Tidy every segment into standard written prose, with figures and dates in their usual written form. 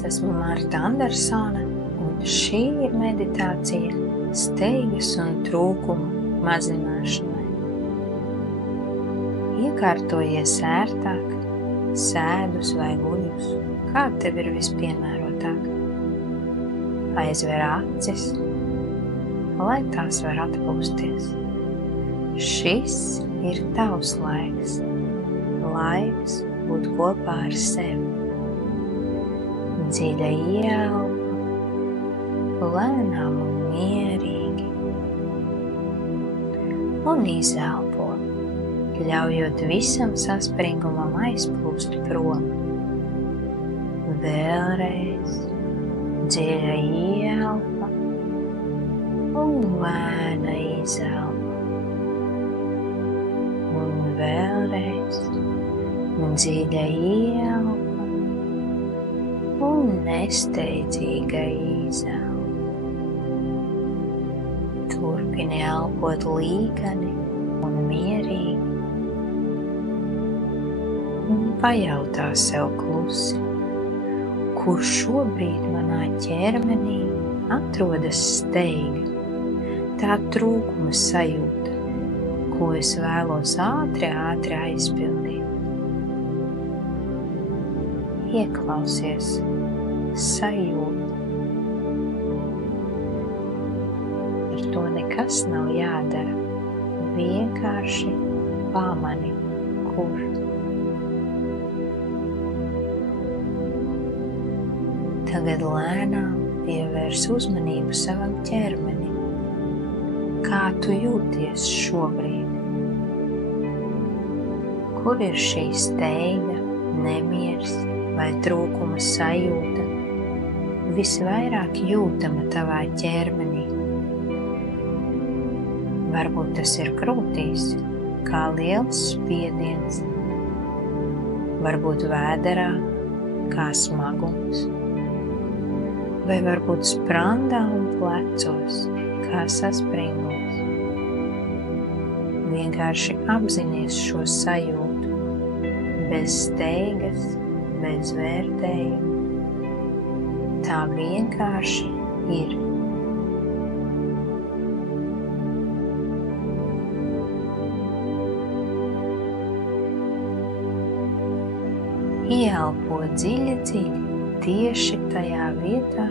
Es esmu Marta Andersone, un šī ir meditācija steigas un trūkuma mazināšanai. Iekārtojies ērtāk, sēdus vai guļus, kā tev ir vispiemērotāk. Aizver acis, lai tās var atpūsties. Šis ir tavs laiks, laiks būt kopā ar sevi. Dziļa ieelpa, lēnām un mierīgi, un izelpo, ļaujot visam saspringumam aizplūst prom. Vēlreiz dziļa ieelpa un lēna izelpa. Un vēlreiz dziļa ieelpa un nesteidzīga izelpa. Turpini elpot līgani un mierīgi. Un pajautā sev klusi, kur šobrīd manā ķermenī atrodas steiga, tā trūkuma sajūta, ko es vēlos ātri aizpildīt. Ieklausies, sajūti. Ar to nekas nav jādara, vienkārši pamani, kur. Tagad lēnām pievērs uzmanību savam ķermenim. Kā tu jūties šobrīd? Kur ir šī steiga, nemieris vai trūkuma sajūta visvairāk jūtama tavā ķermenī? Varbūt tas ir krūtīs, kā liels spiediens. Varbūt vēderā, kā smagums. Vai varbūt sprandā un plecos, kā saspringums. Vienkārši apzinies šo sajūtu, bez steigas, bez vērtējuma. Tā vienkārši ir. Ieelpo dziļi, tieši tajā vietā,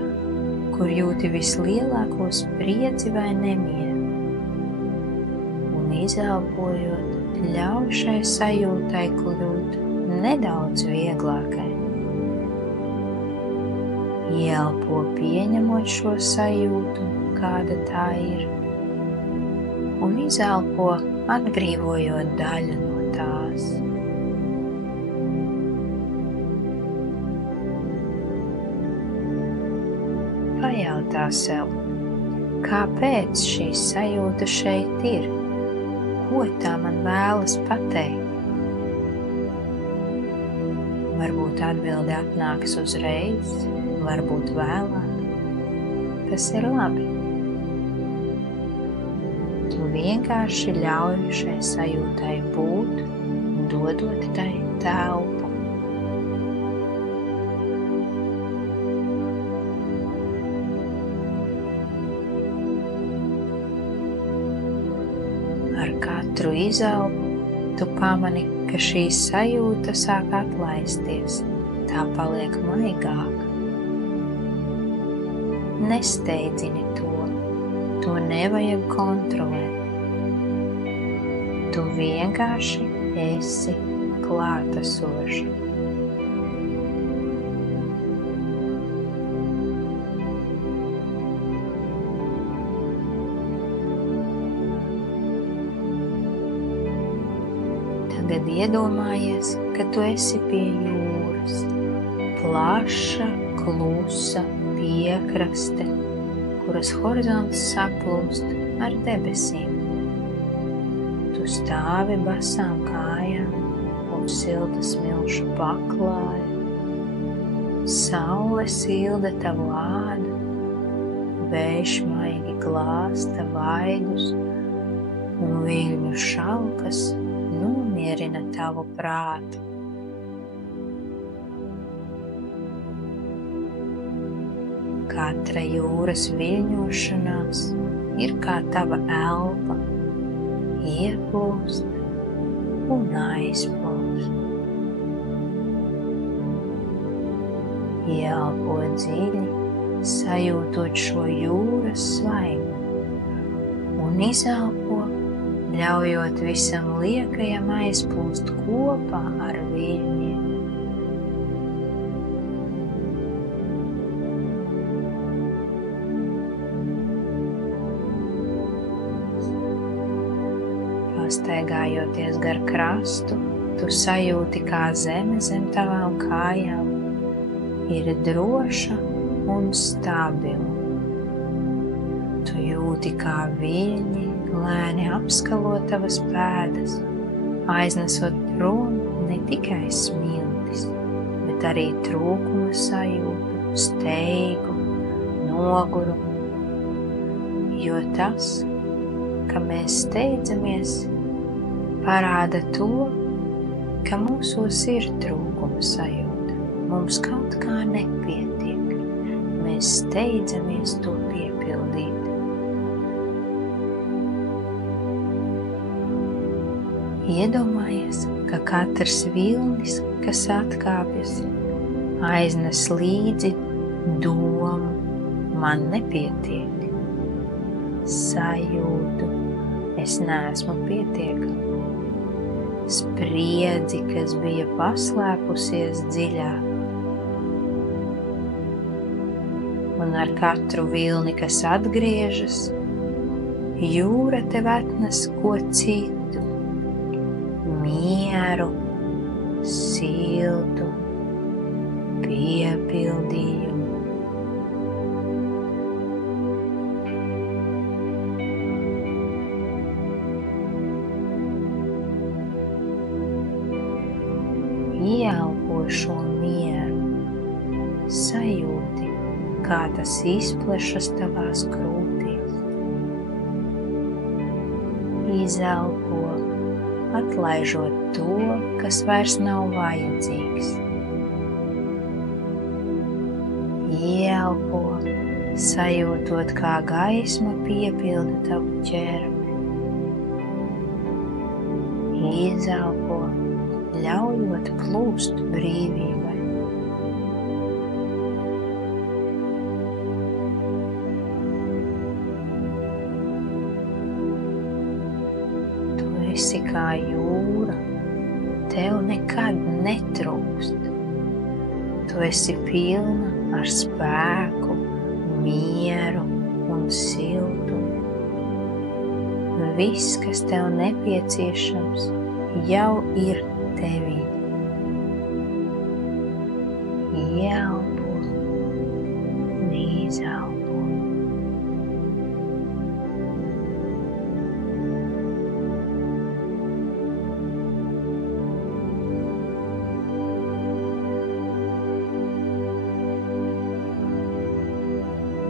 kur jūti vislielāko spriedzi vai nemieru. Un izelpojot, ļauj šai sajūtai kļūt nedaudz vieglākai. Ieelpo pieņemot šo sajūtu, kāda tā ir, un izelpo atbrīvojot daļu no tās. Pajautā sev, kāpēc šī sajūta šeit ir? Ko tā man vēlas pateikt? Varbūt atbilde atnāks uzreiz, varbūt vēlāk. Tas ir labi. Tu vienkārši ļauj šai sajūtai būt, dodot tai telpu. Ar katru izelpu tu pamani, ka šī sajūta sāk atlaisties, tā paliek maigāka. Nesteidzini to nevajag kontrolēt. Tu vienkārši esi klātesoša. Tagad iedomājies, ka tu esi pie jūras, plaša, klusa piekraste, kuras horizonts saplūst ar debesīm. Tu stāvi basām kājām un silta smilšu paklāja. Saule silda tavu ādu, vējš maigi glāsta vaigus un viļņu šalkas nomierina tavu prātu. Katra jūras viļņošanās ir kā tava elpa, ieplūst un aizplūst. Ieelpo dziļi, sajūtot šo jūras svaigu, un izelpo, ļaujot visam liekajam aizplūst kopā ar viļņiem. Pastaigājoties gar krastu, tu sajūti, kā zeme zem tavām kājām ir droša un stabila. Tu jūti, kā viļņi lēni apskalo tavas pēdas, aiznesot prom ne tikai smiltis, bet arī trūkuma sajūtu, steigu, nogurumu, jo tas, ka mēs steidzamies, parāda to, ka mūsos ir trūkuma sajūta, mums kaut kā nepietiek, mēs steidzamies to piepildīt. Iedomājies, ka katrs vilnis, kas atkāpjas, aiznes līdzi domu, man nepietiek, sajūtu, es neesmu pietiekama, spriedzi, kas bija paslēpusies dziļāk. Un ar katru vilni, kas atgriežas, jūra tev atnes ko citu, mieru, siltu, piepildījumu. Ieelpo šo mieru, sajūti, kā tas izplešas tavās krūtīs. Izelpo, atlaižot to, kas vairs nav vajadzīgs. Ieelpo, sajūtot, kā gaisma piepilda tavu ķermeni. Izelpo, ļaujot plūst brīvībai. Tu esi kā jūra, tev nekad netrūkst. Tu esi pilna ar spēku, mieru un siltumu. Viss, kas tev nepieciešams, jau ir tevī. Ieelpo un izelpo.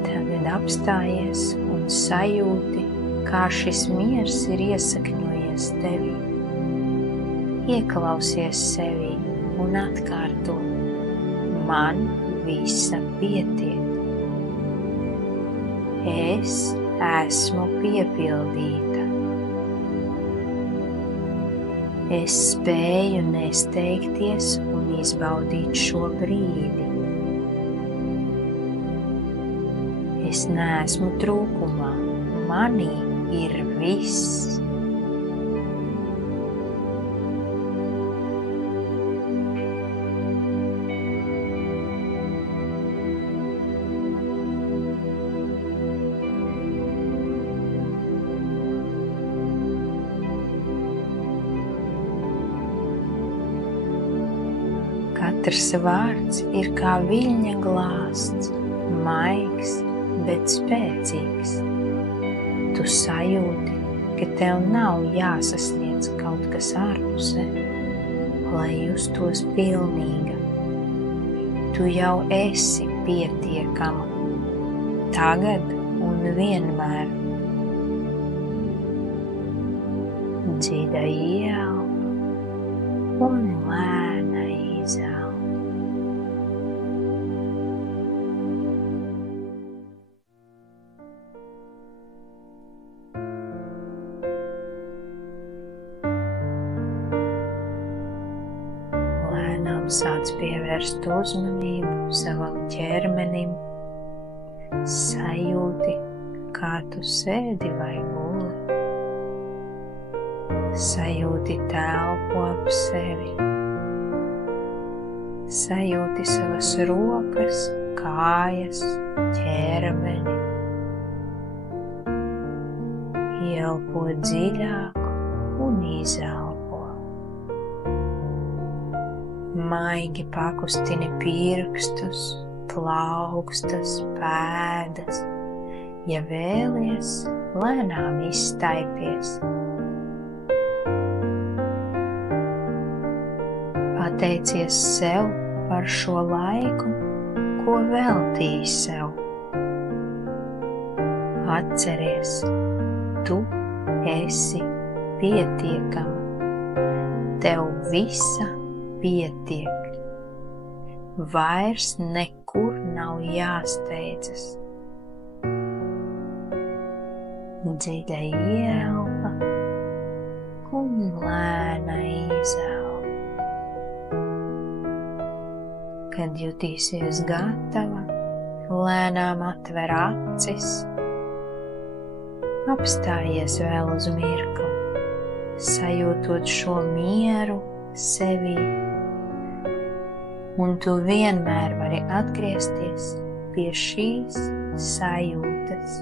Tagad apstājies un sajūti, kā šis miers ir iesakņojies tevī. Ieklausies sevī un atkārto, man visa pietiek. Es esmu piepildīta. Es spēju nesteigties un izbaudīt šo brīdi. Es neesmu trūkumā, manī ir viss. Katrs vārds ir kā viļņa glāsts, maigs, bet spēcīgs. Tu sajūti, ka tev nav jāsasniedz kaut kas ārpusē, lai justos pilnīga. Tu jau esi pietiekama, tagad un vienmēr. Dziļa ieelpa un lēna izelpa. sāc pievērst uzmanību savam ķermenim, sajūti, kā tu sēdi vai guli, sajūti telpu ap sevi, sajūti savas rokas, kājas, ķermeni, ielpo dziļāk un izelpo. Maigi pakustini pirkstus, plaukstas, pēdas, ja vēlies, lēnām izstaipies. Pateicies sev par šo laiku, ko veltīji sev. Atceries, tu esi pietiekama, tev visa pietiek. Vairs nekur nav jāsteidzas. Dziļa ieelpa un lēna izelpa. Kad jutīsies gatava, lēnām atver acis, apstājies vēl uz mirkli, sajūtot šo mieru sevī, un tu vienmēr vari atgriezties pie šīs sajūtas.